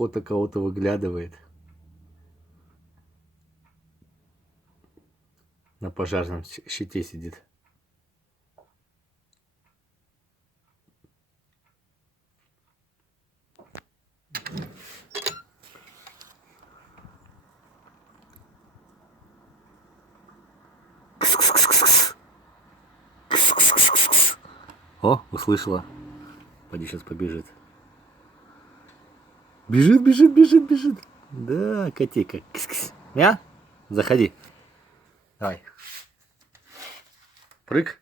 охота кого-то выглядывает. На пожарном щите сидит. О, услышала. Пойди сейчас побежит. Бежит, бежит, бежит, бежит. Да, котейка. Мя? Заходи. Давай. Прыг.